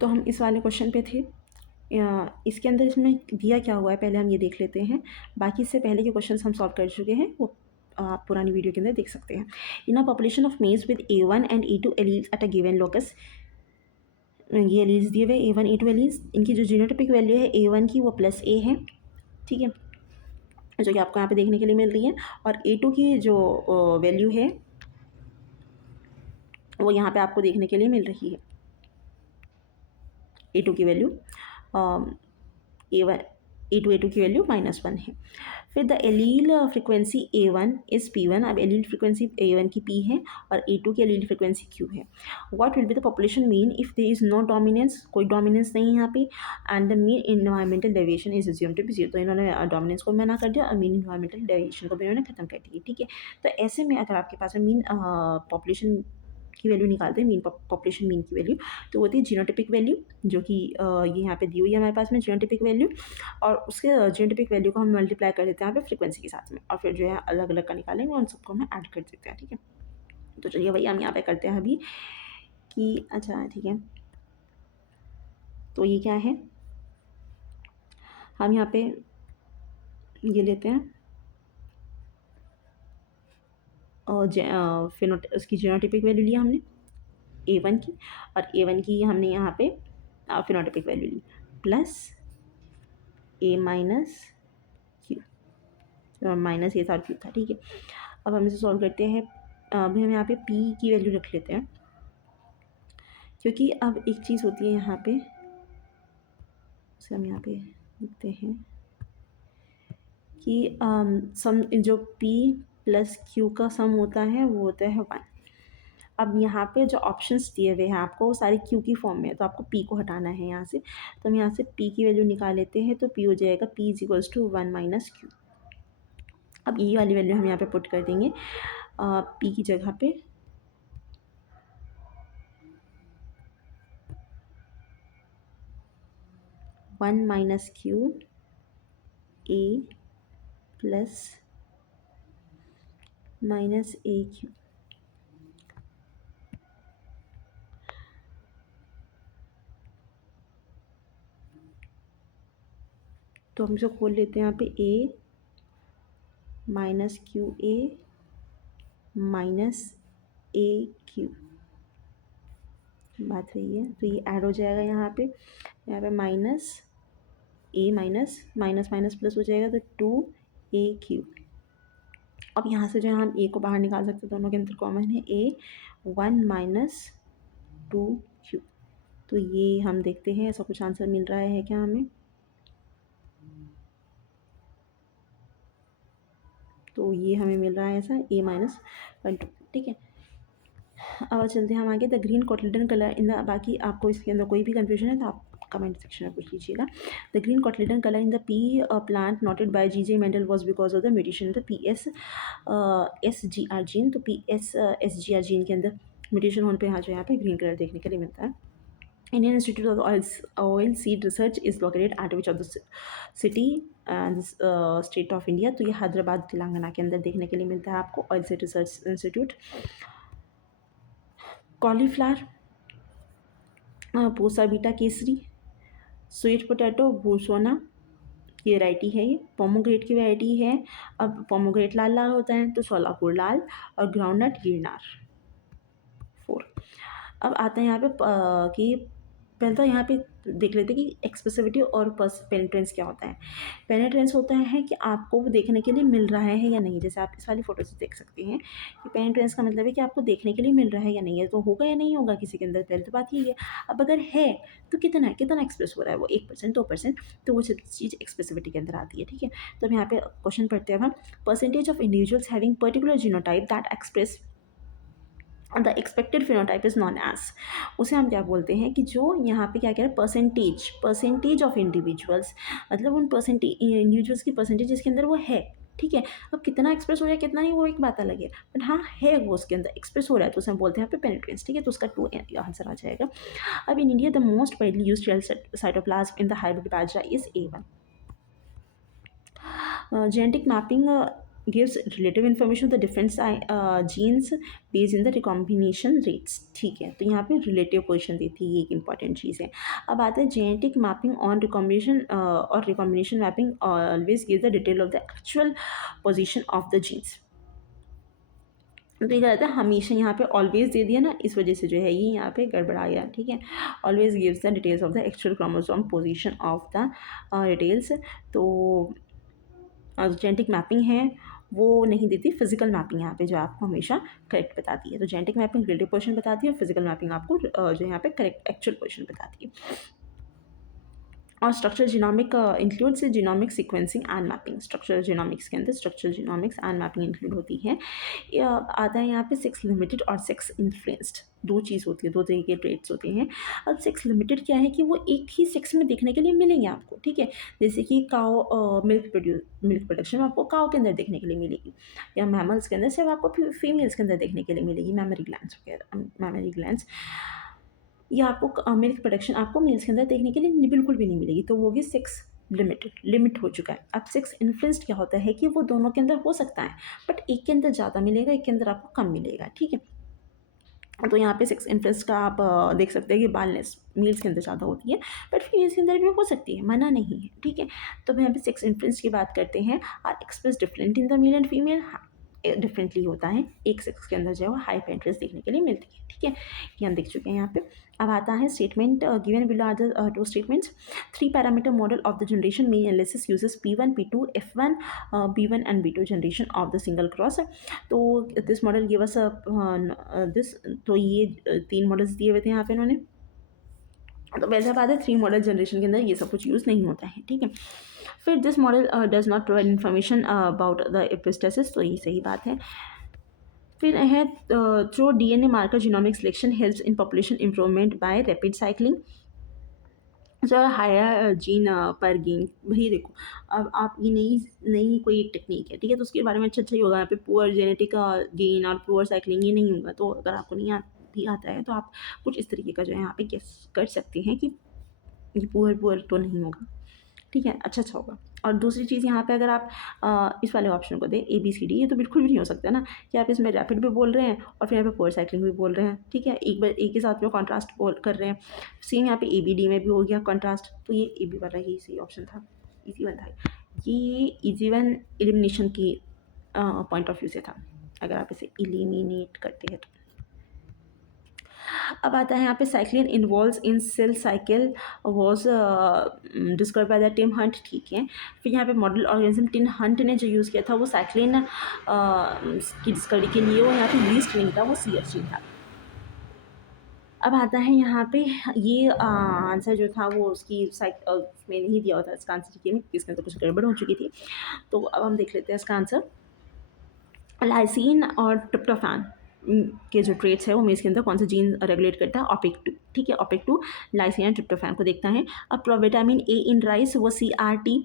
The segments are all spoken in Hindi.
तो हम इस वाले क्वेश्चन पे थे। इसके अंदर इसमें दिया क्या हुआ है पहले हम ये देख लेते हैं। बाकी इससे पहले के क्वेश्चंस हम सॉल्व कर चुके हैं, वो आप पुरानी वीडियो के अंदर देख सकते हैं। In a population of maize with A1 and A2 alleles at a given locus, ये एलील्स दिए हुए A1 A2 एलील्स, इनकी जो जीनोटाइपिक वैल्यू है A1 की वो +A है, ठीक है, जो कि आपको यहाँ पे देखने के लिए मिल रही है। और A2 की जो वैल्यू है वो यहाँ पे आपको देखने के लिए मिल रही है। A2 की वैल्यू A1 A2 की वैल्यू -1 है। फिर the allele frequency A1 is P1, अब एलील फ्रिक्वेंसी A1 की P है और A2 की एलील फ्रिक्वेंसी Q है। What will be the population mean if there is no dominance, कोई डोमिनेंस नहीं है यहाँ पे, and the mean environmental deviation is assumed to be 0, तो इन्होंने डोमिनेंस को मना कर दिया और मीन इन्वायरमेंटल डेविएशन को भी इन्होंने खत्म कर दिया, ठीक है। तो ऐसे में अगर आपके पास मीन पॉपुलेशन की वैल्यू निकालते हैं, मीन पॉपुलेशन मीन की वैल्यू, तो होती है जीनोटिपिक वैल्यू, जो कि ये यहाँ पे दी हुई है हमारे पास में जीनोटिपिक वैल्यू, और उसके जीनोटिपिक वैल्यू को हम मल्टीप्लाई कर देते हैं यहाँ पे फ्रीक्वेंसी के साथ में, और फिर जो है अलग अलग का निकालेंगे उन सबको हम ऐड कर देते हैं, ठीक है। तो चलिए भैया हम यहाँ पे करते हैं अभी कि अच्छा ठीक है, तो ये क्या है, हम यहाँ पे ये लेते हैं उसकी जीनोटिपिक वैल्यू लिया हमने A1 की, और A1 की हमने यहाँ पे फिनोटिपिक वैल्यू ली plus A minus Q, minus A था और Q था, ठीक है। अब हम इसे सॉल्व करते हैं। अभी हम यहाँ पे P की वैल्यू रख लेते हैं, क्योंकि अब एक चीज़ होती है यहाँ पे, उसे हम यहाँ पे लिखते हैं कि सम जो P प्लस Q का सम होता है वो होता है 1। अब यहाँ पे जो ऑप्शंस दिए हुए हैं आपको वो सारे Q की फॉर्म में है, तो आपको P को हटाना है यहाँ से, तो हम यहाँ से P की वैल्यू निकाल लेते हैं, तो P हो जाएगा P is equals to 1 minus Q। अब ये वाली वैल्यू हम यहाँ पे पुट कर देंगे P की जगह पे, one minus Q A plus minus AQ। तो हम इसे खोल लेते हैं यहाँ पे A minus QA minus AQ, बात रही है, तो ये ऐड हो जाएगा यहाँ पे minus A minus minus minus plus हो जाएगा, तो 2AQ। अब यहाँ से जो है हम A को बाहर निकाल सकते हैं, दोनों के अंदर कॉमन है A, 1 माइनस 2Q। तो ये हम देखते हैं ऐसा कुछ आंसर मिल रहा है क्या हमें, तो ये हमें मिल रहा है ऐसा A माइनस 1 2, ठीक है। अब चलते हैं हम आगे। The green cotyledon colour in the, बाकी आपको इसके अंदर कोई भी कन्फ्यूजन है तो आप कमेंट सेक्शन में पूछ लीजिएगा। The green cotyledon colour in the pea plant noted by G.J. Mendel was because of the mutation the PSSGR gene, तो PSSGR जीन के अंदर म्यूटेशन होने पे यहाँ पे ग्रीन कलर देखने के लिए मिलता है। Indian Institute of Oil Seed Research is located at which of the city and state of India, तो ये हैदराबाद तेलंगाना के अंदर देखने के लिए मिलता है आपको oil seed research institute. Cauliflower Pusa Beta Kesari, sweet potato Bhusona की वैरायटी है, ये पोमोग्रेट की वैरायटी है। अब पोमोग्रेट लाल लाल होता है तो सोलापुर लाल, और ग्राउंडनट गिरनार 4। अब आते हैं यहाँ पे कि पहले तो यहाँ पे देख लेते हैं कि एक्सप्रेसिविटी और पेनिट्रेंस क्या होता है। पेनिट्रेंस होता है कि आपको वो देखने के लिए मिल रहा है या नहीं, जैसे आप इस वाली फ़ोटो से देख सकते हैं कि पेनिट्रेंस का मतलब है कि आपको देखने के लिए मिल रहा है या नहीं है, तो होगा या नहीं होगा किसी के अंदर, पहले तो बात यही है। अब अगर है तो कितना एक्सप्रेस हो रहा है, वो 1% 2%, तो वो चीज़ एक्सप्रेसिविटी के अंदर आती है, ठीक है। तो हम यहाँ पे क्वेश्चन पढ़ते हैं हम, percentage of individuals having particular genotype that express the expected phenotype is known as, उसे हम क्या बोलते हैं कि जो यहाँ पे क्या कह रहे हैं, परसेंटेज ऑफ इंडिविजुअल्स, मतलब उन इंडिविजुअल्स की परसेंटेज जिसके अंदर वो है, ठीक है। अब कितना एक्सप्रेस हो रहा है कितना नहीं वो एक बात अलग है, बट हाँ है वो उसके अंदर एक्सप्रेस हो रहा है, तो उसे हम बोलते हैं यहाँ पे पेनिट्रेंस, ठीक है। तो उसका 2 आंसर आ जाएगा। अब in India the most widely used cell cytoplasm in the hybrid bajra is A1। Genetic mapping gives relative information of the different genes based in the recombination rates। ठीक है, तो यहाँ पे रिलेटिव पोजिशन देती है, ये एक इंपॉर्टेंट चीज़ है। अब आता है जेनेटिक मैपिंग ऑन रिकॉम्बिनेशन और recombination mapping always give the detail of the actual position of the genes. तो ये क्या रहता है, हमेशा यहाँ पे ऑलवेज दे दिया ना, इस वजह से जो है ये यहाँ पे गड़बड़ा गया। ठीक है, always gives the details of the actual chromosome position of the details. तो जेनेटिक मैपिंग है वो नहीं देती, फिजिकल मैपिंग यहाँ पे जो आपको हमेशा करेक्ट बताती है। तो जेनेटिक मैपिंग रिलेटिव पोजीशन बताती है और फिजिकल मैपिंग आपको जो यहाँ पे करेक्ट एक्चुअल पोजीशन बताती है। और structural genomic includes genomic sequencing and mapping. Structural genomics के अंदर structural genomics and mapping include होती है। आता है यहाँ पे सेक्स लिमिटेड और सेक्स इन्फ्लुएंस्ड, दो चीज़ होती है, दो तरह के ट्रेट्स होते हैं। अब सेक्स लिमिटेड क्या है कि वो एक ही सेक्स में देखने के लिए मिलेंगे आपको। ठीक है, जैसे कि काओ मिल्क प्रोडक्शन आपको काओ के अंदर देखने के लिए मिलेगी, या मैमल्स के अंदर सिर्फ आपको फीमेल्स के अंदर देखने के लिए मिलेगी, मैमरी ग्लैंड्स वगैरह, मैमरी ग्लैंड्स। या आपको मिल्क प्रोडक्शन आपको मेल्स के अंदर देखने के लिए बिल्कुल भी नहीं मिलेगी, तो वो भी सेक्स लिमिट हो चुका है। अब सेक्स इन्फ्लुएंस्ड क्या होता है कि वो दोनों के अंदर हो सकता है, बट एक के अंदर ज़्यादा मिलेगा, एक के अंदर आपको कम मिलेगा। ठीक है, तो यहाँ पे सेक्स इन्फ्लुएंस का आप देख सकते हैं कि बालनेस मेल्स के अंदर ज़्यादा होती है, बट फीमेल्स के अंदर भी हो सकती है, मना नहीं है। ठीक है, तो यहाँ पे सेक्स इन्फ्लुएंस की बात करते हैं। Are express different in the male and female, differently होता है, एक सेक्स के अंदर जो है वो हाइपर इंटरेस्ट देखने के लिए मिलती है। ठीक है, ये हम देख चुके हैं यहाँ पे। अब आता है statement given below are the two statements. 3 parameter model of the generation mean analysis uses P1 P2 F1 B1 and B2 generation of the single cross. तो this model give us this, तो ये 3 मॉडल्स दिए हुए थे यहाँ पे इन्होंने। तो वैसा बात है 3 मॉडल जनरेशन के अंदर ये सब कुछ यूज़ नहीं होता है। ठीक है, फिर this model does not provide information about the epistasis, तो ये सही बात है। फिर है through DNA marker genomic selection helps in population improvement by rapid cycling. Sir higher gene per gain, भाई देखो अब आप ये नई कोई एक टेक्निक है, ठीक है, तो उसके बारे में अच्छा ही होगा। यहाँ पे पुअर जेनेटिक गेन और पुअर साइक्लिंग ये नहीं होगा। तो अगर आपको नहीं भी आता है तो आप कुछ इस तरीके का जो है यहाँ पे गेस कर सकते हैं कि ये पुअर तो नहीं होगा। ठीक है, अच्छा होगा। और दूसरी चीज़ यहाँ पे अगर आप इस वाले ऑप्शन को दें ABCD, ये तो बिल्कुल भी नहीं हो सकता ना कि आप इसमें रैपिड भी बोल रहे हैं और फिर यहाँ पे पुअर साइक्लिंग भी बोल रहे हैं। ठीक है, एक के साथ में कॉन्ट्रास्ट बोल कर रहे हैं। सेम यहाँ पे ABD में भी हो गया कॉन्ट्रास्ट, तो ये AB वाला ही सही ऑप्शन था, ईजी वन था ये। ईजी वन एलिमिनेशन की पॉइंट ऑफ व्यू से था, अगर आप इसे एलिमिनेट करते हैं तो। अब आता है यहाँ पे cyclin involves in cell cycle was discovered by the Tim Hunt. ठीक है, फिर यहाँ पे मॉडल ऑर्गेनिज्म टिम हंट ने जो यूज़ किया था वो साइक्लिन की डिस्कवरी के लिए, वो यहाँ पे लीस्ट नहीं था, वो CH था। अब आता है यहाँ पे ये आंसर जो था वो उसकी में नहीं दिया हुआ था इसका आंसर में, इसके अंदर कुछ गड़बड़ हो चुकी थी। तो अब हम देख लेते हैं इसका आंसर। लाइसिन और ट्रिप्टोफैन के जो ट्रेट्स है वो मेज के अंदर कौन सा जीन रेगुलेट करता है, OPEC2। ठीक है, OPEC2 लाइसिन और ट्रिप्टोफैन को देखता है। अब प्रोविटामिन A इन राइस वो CRT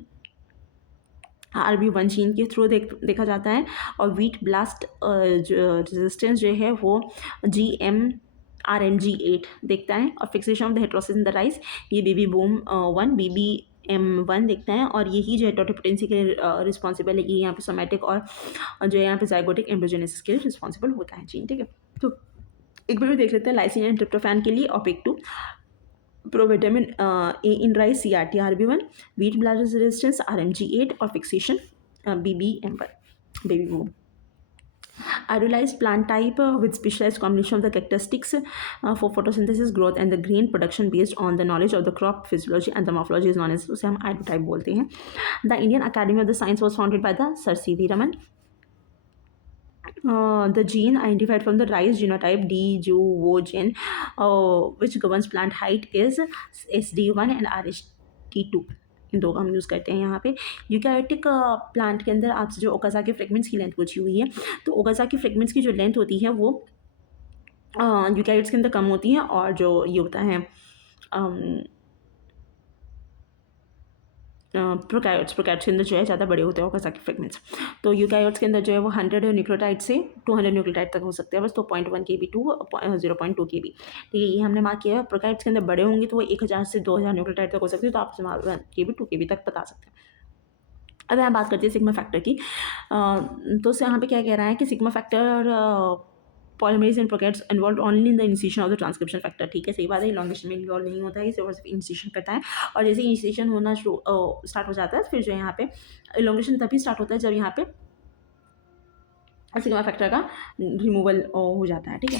RB1 जीन के थ्रू देखा जाता है। और वीट ब्लास्ट रेजिस्टेंस जो है वो GMRNG8 देखता है। और fixation of the heterosis in the rice ये बेबी बूम 1 BBM1 देखता है। और यही जो है टोटिपोटेंसी के लिए रिस्पॉन्सिबल है, ये यहाँ पे सोमैटिक और जो है यहाँ पे जाइगोटिक एम्ब्रियोजेनेसिस के लिए रिस्पॉन्सिबल होता है जीन। ठीक है, तो एक बार देख लेते हैं लाइसिन एंड ट्रिप्टोफैन के लिए OPEC2, provitamin A in rice CRT RB1, wheat blast resistance RMG8 और fixation BBM1 baby boom. Idealized plant type with specialized combination of the characteristics for photosynthesis, growth and the grain production based on the knowledge of the crop physiology and the morphology is known as, उसे हम idotype बोलते हैं। The Indian Academy of the Science was founded by the Sir C.V. Raman. The gene identified from the rice genotype D-Ju-Wo which governs plant height is SD1 and RST2। इन दो का हम यूज़ करते हैं यहाँ पे। यूकैरियोटिक प्लांट के अंदर आपसे जो ओकाज़की फ्रेगमेंट्स की लेंथ पूछी हुई है, तो ओकाज़की फ्रेगमेंट्स की जो लेंथ होती है वो यूकैरियोट्स के अंदर कम होती है, और जो ये होता है प्रोकैरियोट्स के अंदर जो है ज़्यादा बड़े होते हैं ओकाज़की फ्रेगमेंट्स। तो यूकैरियोट्स के अंदर जो है वो 100 न्यूक्लियोटाइड से 200 न्यूक्लियोटाइड तक हो सकते हैं बस, तो 0.1 kb टू 0.2 kb। ठीक है, ये हमने मार्क किया है। प्रोकैरियोट्स के अंदर बड़े होंगे तो वो 1000 से 2000 न्यूक्लियोटाइड तक हो सकते हैं, तो आप 1 kb 2 kb तक बता सकते हैं। अब यहाँ बात करते हैं सिग्मा फैक्टर की। तो उससे यहाँ पे क्या कह रहा है कि sigma factor polymerase and prokaryotes involve only in the initiation of the transcription factor. ठीक है, सही बात है, इलॉन्गेशन में इन्वॉल्व नहीं होता है, सिर्फ इनिशिएशन करता है। और जैसे इनिशिएशन होना स्टार्ट हो जाता है, फिर जो है यहाँ पे इलॉन्गेशन तभी स्टार्ट होता है जब यहाँ पे सिग्मा फैक्टर का रिमूवल हो जाता है। ठीक है,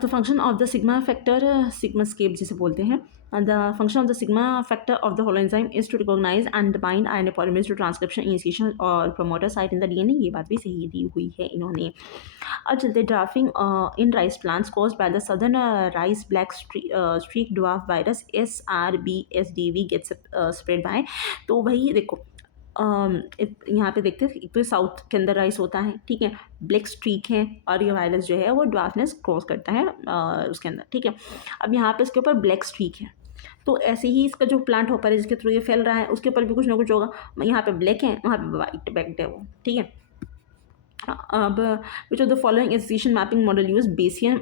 the function of the sigma factor sigma scape जिसे बोलते हैं, the function of the sigma factor of the holoenzyme is to recognize and bind RNA polymerase to transcription initiation और promoter site in the DNA। ये बात भी सही दी हुई है इन्होंने। अब चलते drafting in rice plants caused by the southern rice black streak dwarf virus SRBSDV gets spread by। तो वही देखो, यहाँ पे देखते हैं, एक तो साउथ के अंदर राइस होता है, ठीक है, ब्लैक स्ट्रीक है, और ये वायरस जो है वो ड्वार्फनेस क्रॉस करता है उसके अंदर। ठीक है, अब यहाँ पे इसके ऊपर ब्लैक स्ट्रीक है, तो ऐसे ही इसका जो प्लांट होपर है जिसके थ्रू ये फैल रहा है उसके ऊपर भी कुछ ना कुछ होगा। यहाँ पे ब्लैक है, वहाँ पे वाइट बैक्ड है वो। ठीक है, अब which of the following association mapping model use Bayesian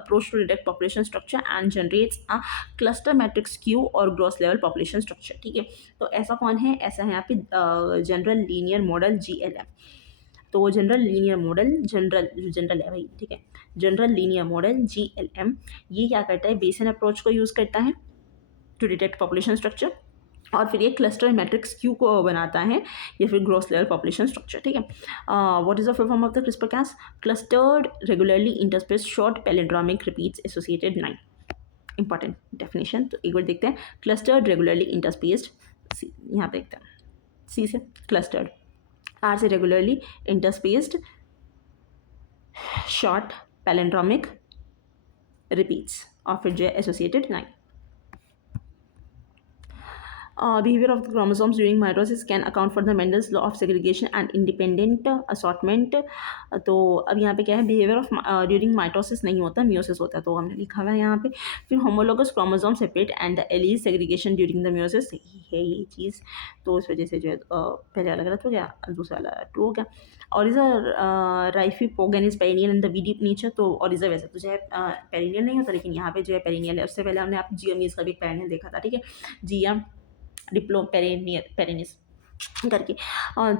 approach to detect population structure and generates a cluster matrix Q और gross level population structure। ठीक है, तो ऐसा कौन है, ऐसा है यहाँ पे जनरल लीनियर मॉडल GLM। तो जनरल लीनियर मॉडल जनरल है भाई, ठीक है, जनरल लीनियर मॉडल GLM ये क्या करता है, बेसियन अप्रोच को यूज़ करता है टू डिटेक्ट पॉपुलेशन स्ट्रक्चर, और फिर ये क्लस्टर मैट्रिक्स क्यू को बनाता है, या फिर ग्रॉस लेवल पॉपुलेशन स्ट्रक्चर। ठीक है, what is the full form of the CRISPR cas? Clustered regularly interspace short palindromic repeats associated 9। Important definition, तो एक बार देखते हैं, क्लस्टर्ड रेगुलरली इंटरस्पेस्ड, यहाँ पे देखते हैं, सी से क्लस्टर्ड, आर से regularly interspaced short palindromic repeats, और फिर जो है associated 9। Behavior of the chromosomes during mitosis can account for the Mendel's law of segregation and independent assortment। तो अब यहाँ पे क्या है, बिहेवियर ऑफ ड्यूरिंग माइटोसिस नहीं होता, म्योसिस होता है, तो हमने लिखा हुआ है यहाँ पे। फिर homologous chromosome separate and allies segregation during the meiosis, सही है ये चीज़, तो इस वजह से जो है पहले वाला गलत हो गया, दूसरा वाला ट्रू हो गया। और is rufipogon is perennial in the weedy nature, तो और इज वैसे तो जो है पेरिनियल नहीं होता, लेकिन यहाँ पे जो है पेरिनियल है। उससे पहले हमने आप जियोमीज का भी एक पेरिनियल देखा था। ठीक है, जिया डिप्लो पेरेनिस करके।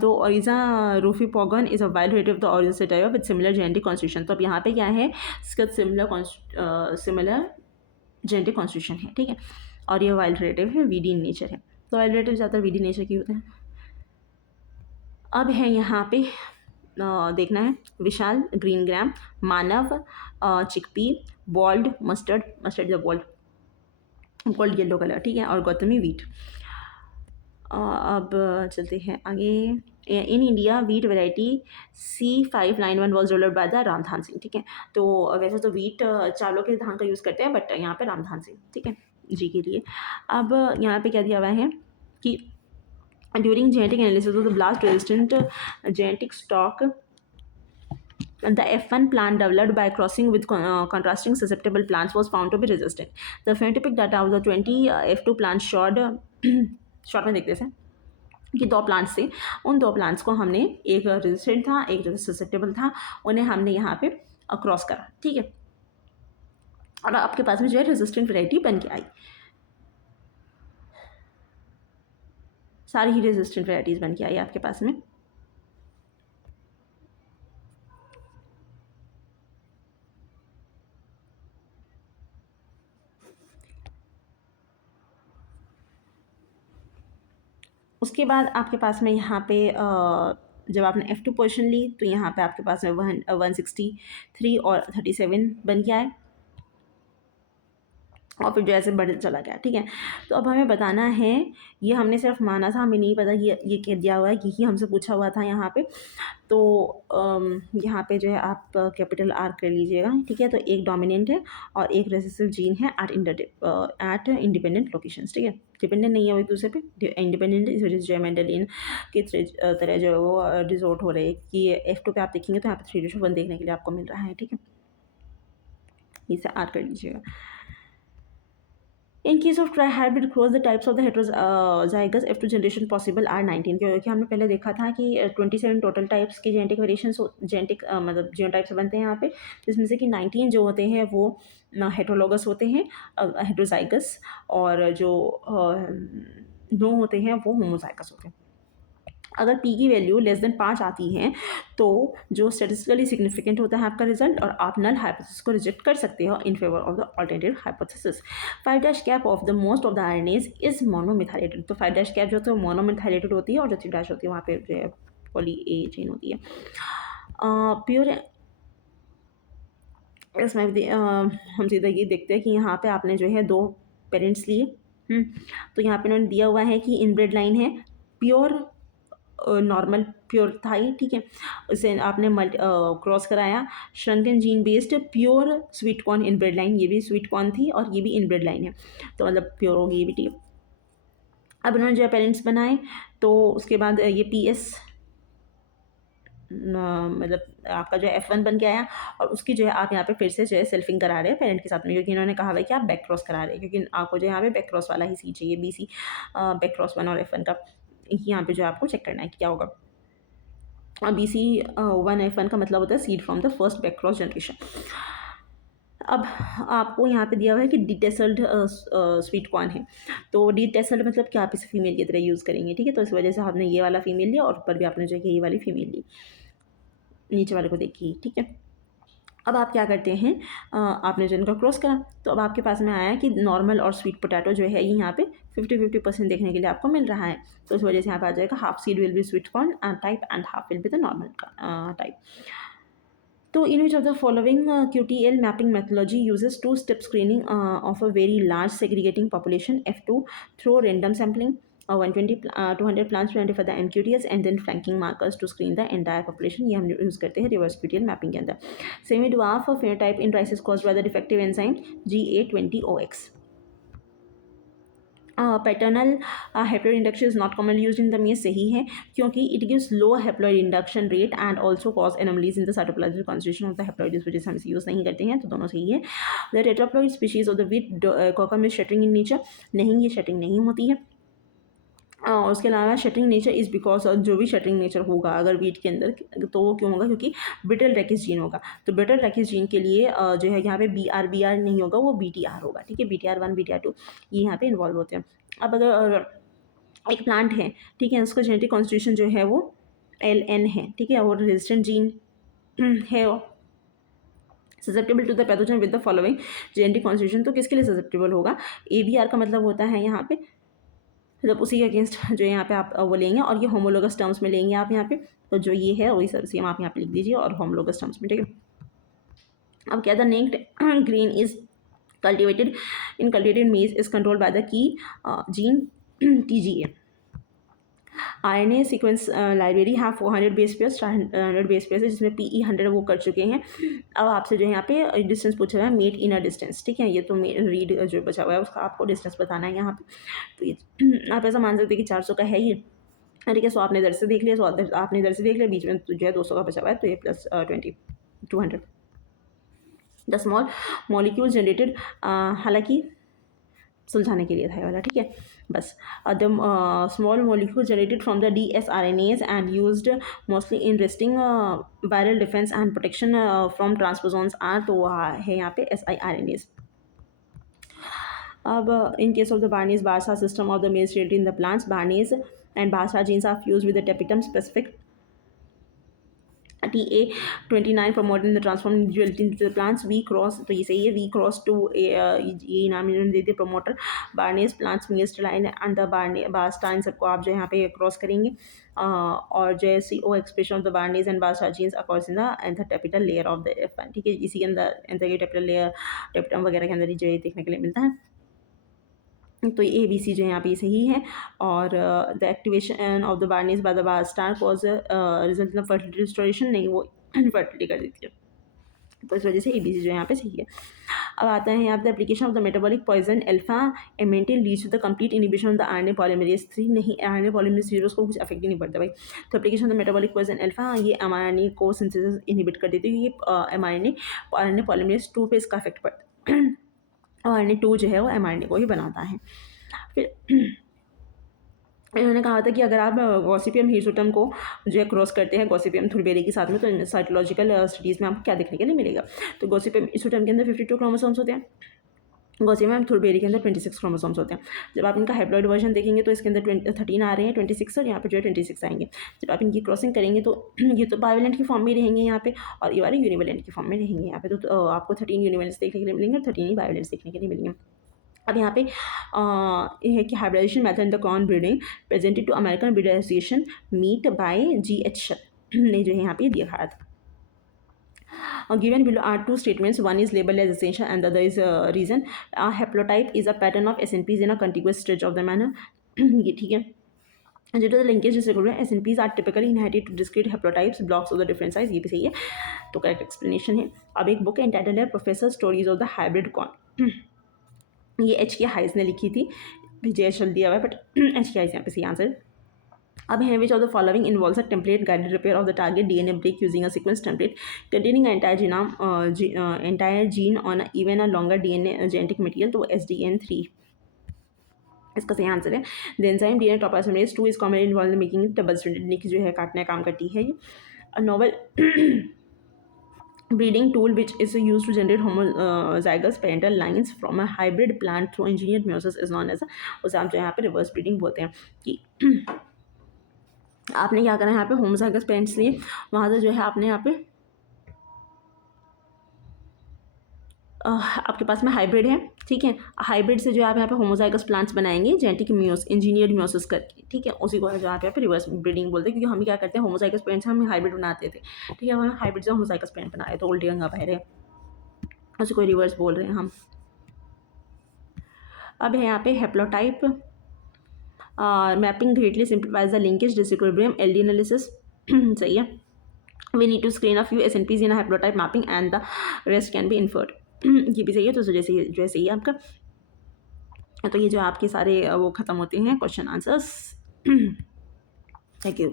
तो Oryza rufipogon is a wild variety of the Oryza sativa with similar genetic constitution. तो अब यहाँ पे क्या है, इसका सिमिलर जेनेटिक कॉन्स्टिट्यूशन है। ठीक है, और ये वाइल्ड वेराइटी है, वीडी इन नेचर है, तो वाइल्ड वेराइटी ज़्यादातर वीडी नेचर की होते हैं। अब है यहाँ पे देखना है, Vishal green gram, Manav chickpea, bold mustard is a bold yellow colour. ठीक है, और गौतमी वीट। अब चलते हैं आगे। In India wheat variety C591 was developed by the Ramdhan Singh. ठीक है, तो वैसे तो वीट चावलों के धान का यूज़ करते हैं, बट यहाँ पे रामधान सिंह, ठीक है, जी के लिए। अब यहाँ पे क्या दिया हुआ है कि during genetic analysis of the blast resistant genetic stock the F1 plant developed by crossing with contrasting susceptible plants was found to be resistant. The phenotypic data of the 20 F2 plants showed short में देखते हैं कि 2 प्लांट्स थे, उन 2 प्लांट्स को हमने, एक रेजिस्टेंट था एक ससेप्टेबल था, उन्हें हमने यहाँ पे क्रॉस करा। ठीक है, और आपके पास में जो है रेजिस्टेंट वैरायटी बन के आई, सारी ही रेजिस्टेंट वैरायटीज़ बन के आई आपके पास में। उसके बाद आपके पास में यहाँ पे जब आपने F2 पोजीशन ली, तो यहाँ पे आपके पास में 163 और 37 बन के आए, और फिर जो ऐसे बढ़ चला गया। ठीक है, तो अब हमें बताना है, ये हमने सिर्फ माना था, हमें नहीं पता कि ये कह दिया हुआ है, यही हमसे पूछा हुआ था यहाँ पे। तो यहाँ पे जो है आप कैपिटल R कर लीजिएगा। ठीक है, तो एक डोमिनेंट है और एक रेसेसिव जीन है एट इंडिपेंडेंट लोकेशंस। ठीक है, डिपेंडेंट नहीं है वो एक दूसरे पे, इंडिपेंडेंट इस वजह से जो है मेंडेलियन की तरह जो है वो रिजोर्ट हो रहे हैं कि F2 पे आप देखेंगे तो यहाँ पे 3:1 देखने के लिए आपको मिल रहा है। ठीक है, इसे R कर लीजिएगा। In case of trihybrid growth, the types of the heterozygous F2 generation possible are 19। क्योंकि हमने पहले देखा था कि 27 टोटल टाइप्स के जेनेटिक वेरिएशंस जेनेटिक मतलब जीनोटाइप्स बनते हैं यहाँ पे, जिसमें से कि 19 जो होते हैं वो हेटरोलोगस होते हैं, हेटरोजाइगस, और जो नो होते हैं वो होमोजाइगस होते हैं। अगर पी की वैल्यू लेस देन 5 आती है तो जो स्टेटिस्टिकली सिग्निफिकेंट होता है आपका रिजल्ट, और आप नल हाइपोथेसिस को रिजेक्ट कर सकते हो in favour of the alternative hypothesis. 5 dash cap of the most of the RNAs is monomethylated. तो 5 डैश कैप जो है मोनोमिथाइलेटेड होती है, और जो 3 डैश होती है वहाँ पे जो है पॉली ए चेन होती है। प्योर इसमें हम सीधा ये देखते हैं कि यहाँ पे आपने जो है 2 पेरेंट्स लिए। तो यहाँ पे उन्होंने दिया हुआ है कि इनब्रेड लाइन है प्योर नॉर्मल प्योर था ही, ठीक है। उसे आपने क्रॉस कराया shrunken gene based pure sweet corn inbred line, ये भी स्वीट कॉर्न थी और ये भी इनब्रेड लाइन है, तो मतलब प्योर होगी ये भी, ठीक है। अब उन्होंने जो है पेरेंट्स बनाए, तो उसके बाद ये पी एस मतलब आपका जो है F1 बन के आया, और उसकी जो है आप यहाँ पे फिर से जो है सेल्फिंग करा रहे हैं पेरेंट के साथ में, क्योंकि इन्होंने कहा है कि आप बैक क्रॉस करा रहे हैं, क्योंकि आपको जो यहाँ पे बैक क्रॉस वाला ही सी चाहिए, BC बैक क्रॉस 1 और F1 का यहाँ पे जो आपको चेक करना है कि क्या होगा। BC 1 F1 का मतलब होता है seed from the first back cross generation. अब आपको यहाँ पे दिया हुआ है कि डिटेसल्ड स्वीट कॉर्न है, तो डिटेसल्ड मतलब कि आप इसे फीमेल की तरह यूज़ करेंगे, ठीक है। तो इस वजह से आपने ये वाला फीमेल लिया, और ऊपर भी आपने जो है ये वाली फीमेल ली, नीचे वाले को देखिए, ठीक है। अब आप क्या करते हैं, आपने जो इनका क्रॉस करा, तो अब आपके पास में आया कि नॉर्मल और स्वीट पोटैटो जो है ये यहाँ पे 50-50% देखने के लिए आपको मिल रहा है। तो इस वजह से यहाँ पे आ जाएगा half seed will be sweet corn type and half will be the normal type. तो in which of the following QTL mapping methodology uses two-step screening of a very large segregating population F2 through random sampling 200 plants to identify the MQTS and then flanking markers to screen the entire population। ये हम यूज़ करते हैं रिवर्स QTL मैपिंग के अंदर। Semi dwarf phenotype in rice is caused by the defective enzyme GA20OX। Paternal haploid induction is not commonly used in the मेज, सही है, क्योंकि it gives low haploid induction rate and also cause anomalies in the cytoplasmic constitution of the haploid, इस वजह से हम इसे यूज़ नहीं करते हैं, तो दोनों सही है। The tetraploid species of the wheat कॉकम इज शटरिंग इन नेचर, नहीं ये शटरिंग नहीं होती है। और उसके अलावा शटरिंग नेचर इज़ बिकॉज जो भी शटरिंग नेचर होगा अगर वीट के अंदर, तो वो क्यों होगा, क्योंकि ब्रिटल रैकिस जीन होगा, तो ब्रिटल रैकिस जीन के लिए जो है यहाँ पे BR नहीं होगा, वो BTR होगा, ठीक है। BTR1 BTR2 ये यहाँ पे इन्वॉल्व होते हैं। अब अगर एक प्लांट है, ठीक है, उसका जेनेटिक कॉन्स्टिट्यूशन जो है वो LN है, ठीक है, और रेजिस्टेंट जीन है susceptible to the pathogen with the following genetic constitution, तो किसके लिए ससेप्टेबल होगा, ABR का मतलब होता है यहाँ पे मतलब उसी के अगेंस्ट जो यहाँ पे आप वो लेंगे, और ये होमोलोगस टर्म्स में लेंगे आप यहाँ पे, तो जो ये है वही सेम आप यहाँ पे लिख दीजिए, और होमोलोगस टर्म्स में, ठीक है। अब क्या, the naked grain is cultivated in cultivated maize is controlled by the key gene TGA। RNA sequence library है 400 बेस पेयर्स, 100 बेस पेयर्स है, जिसमें PE 100 वो कर चुके हैं। अब आपसे जो है यहाँ पे डिस्टेंस पूछा हुआ है, मेट इन अ डिस्टेंस, ठीक है, ये तो रीड जो बचा हुआ है उसका आपको डिस्टेंस बताना है यहाँ पे। तो ये आप ऐसा मान सकते हैं कि 400 का है ये, ठीक है। सो आपने इधर से देख लिया, सो आपने इधर से देख लिया, बीच में जो है 200 का बचा हुआ है, तो ये plus 200। The small molecule generated, हालांकि सुलझाने के लिए था ये वाला, ठीक है, बस। The small molecule generated from the dsRNAs and used mostly in resting viral defence and protection from transposons are, तो है यहाँ पे siRNAs। अब in case of the Barnese-Barsa system of the male state in the plants, Barnese and Barsa genes are fused with the tapetum specific TA29 promoting the transform individuality into the plants। V cross, तो ये सही है, V cross to ये नाम इन्होंने दे दिया प्रमोटर। बार्नेस प्लांट्स मीस्टलाइन एंड द बास्टा, इन सबको आप जो यहाँ पे क्रॉस करेंगे, और जो है CO expression of the barnase and barstar genes occurs in the anther tapetal layer of the F1, ठीक है। इसी के अंदर एंथोटेपिटल लेयर टेपिटम वगैरह के अंदर ही जो है देखने के लिए मिलता है। तो ये ABC जो है यहाँ पे सही है, और the activation of the barnase by the barstar cause result in fertility restoration, नहीं वो इनफर्टिलिटी कर देती है, तो इस वजह से ABC जो है यहाँ पे सही है। अब आता है यहाँ पे application of the metabolic poison alpha amanitin leads to the complete inhibition of the RNA polymerase 3, नहीं RNA पॉलीमरेज 0 को कुछ अफेक्ट ही नहीं पड़ता भाई। तो application of the metabolic poison alpha, ये mRNA को सिंथेसिस इनिबिट कर देती है, ये RNA पॉलीमरेज 2 पे इसका अफेक्ट पड़ता है, और RNA2 जो है वो mRNA को ही बनाता है। फिर इन्होंने कहा था कि अगर आप गॉसिपियम हिरसुटम को जो है क्रॉस करते हैं गॉसिपियम थुरबेरी के साथ में, तो साइटोलॉजिकल स्टडीज़ में आपको क्या देखने के लिए मिलेगा, तो गॉसिपियम हिरसुटम के अंदर 52 क्रोमोसोम्स होते हैं, गॉसियम एंड के अंदर 26 क्रोमोसोम्स होते हैं। जब आप इनका हैप्लॉइड वर्जन देखेंगे तो इसके अंदर 13 आ रहे हैं, 26 और यहाँ पे जो है 26 आएंगे। जब आप इनकी क्रॉसिंग करेंगे तो ये तो बाइवेलेंट की फॉर्म में रहेंगे यहाँ पे, और ये वाले यूनिवेलेंट की फॉर्म में रहेंगे यहाँ पे। तो आपको 13 यूनिवेलेंट्स देखने के लिए मिलेंगे और 13 बाइवेलेंट्स देखने के लिए मिलेंगे। अब यहाँ पे ये है कि hybridization method in the corn breeding presented to American breeder association meet by GH ने जो है यहाँ पे दिखाया था। Given below are two statements. One is labeled as essential and the other is reason. A haplotype is a pattern of SNPs in a contiguous stretch of the manner. ये ठीक है. Due to the linkage disaggregation, SNPs are typically inherited to discrete haplotypes, blocks of the different size. ये भी सही है. तो करेक्ट एक्सप्लेनेशन है. अब एक बुक है इंटाइटल्ड है professor stories of the hybrid corn. ये H.K. हाइस ने लिखी थी. JHL दिया हुआ है बट H.K. हाइस यहाँ पे सही आंसर. अब है which of the following involves a template guided repair of the target DNA break using a sequence template containing an entire genome entire gene on even a longer DNA genetic material. तो SDN3 इसका सही आंसर है. The enzyme DNA topoisomerase 2 is commonly involved in making double stranded निक जो है काटने का काम करती है. ये novel breeding tool which is used to generate homozygous parental lines from a hybrid plant through engineered meiosis is known as उसे आप जो यहाँ पे रिवर्स ब्रीडिंग बोलते हैं. कि आपने क्या करना है यहाँ पे होमोजाइगस पेरेंट्स लिए, वहाँ से जो है आपने यहाँ पे आपके पास में हाइब्रिड है, ठीक है. हाइब्रिड से जो है आप यहाँ पे होमोजाइगस प्लांट्स बनाएंगे जेनेटिक इंजीनियर्ड म्यूसिस करके, ठीक है. उसी को जो आप यहाँ पे रिवर्स ब्रीडिंग बोलते हैं, क्योंकि हम क्या करते हैं होमोजाइगस पेरेंट्स हम हाइब्रिड बनाते थे, ठीक है. हम हाइब्रिड से होमोजाइगस पेरेंट बनाए तो उल्टी गंगा बह रहे, उसी को रिवर्स बोल रहे हैं हम. अब है यहाँ पे haplotype mapping greatly simplifies the linkage disequilibrium LD analysis. सही है. We need to screen a few SNPs in a haplotype mapping and the rest can be inferred. ये भी सही है. तो जैसे ही आपका, तो ये जो आपके सारे वो ख़त्म होते हैं क्वेश्चन आंसर्स. Thank you.